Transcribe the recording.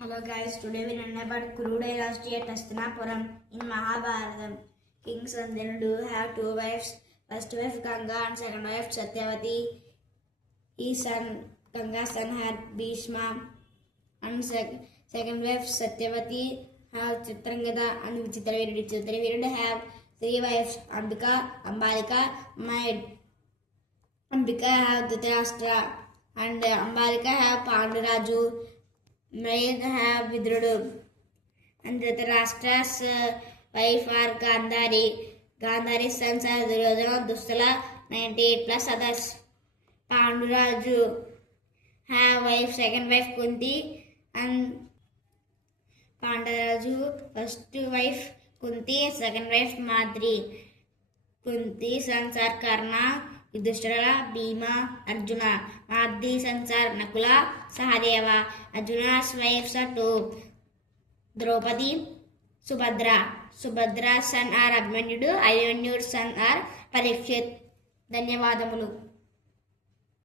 Hello guys, today we learn about Kuru dynasty at Hastinapuram in Mahabharata. King Sandanudu have two wives. First wife Ganga and second wife Satyavati. His son Ganga's son had Bhishma and second wife Satyavati have Chitrangada and Vichitravirudu. Chitravirudu have three wives Ambika, Ambalika, Maid. Ambika have Dhritarashtra and Ambalika have Panduraju. Maid have Vidrudu and Dhritarashtra's wife are Gandhari. Gandhari's sons are Duryodhana, Dustala, 98 plus others. Panduraju have wife, second wife Kunti and Panduraju first wife Kunti, second wife Madri. Kunti's sons are Karna, Yudhishthira, Bhima, Arjuna. Madhi's sons are Nakula, Sahadeva. Arjuna's wives are two, Draupadi, Subhadra. Subhadra's son are Abhimanyu. Abhimanyu's son are Parikshit. ధన్యవాదములు.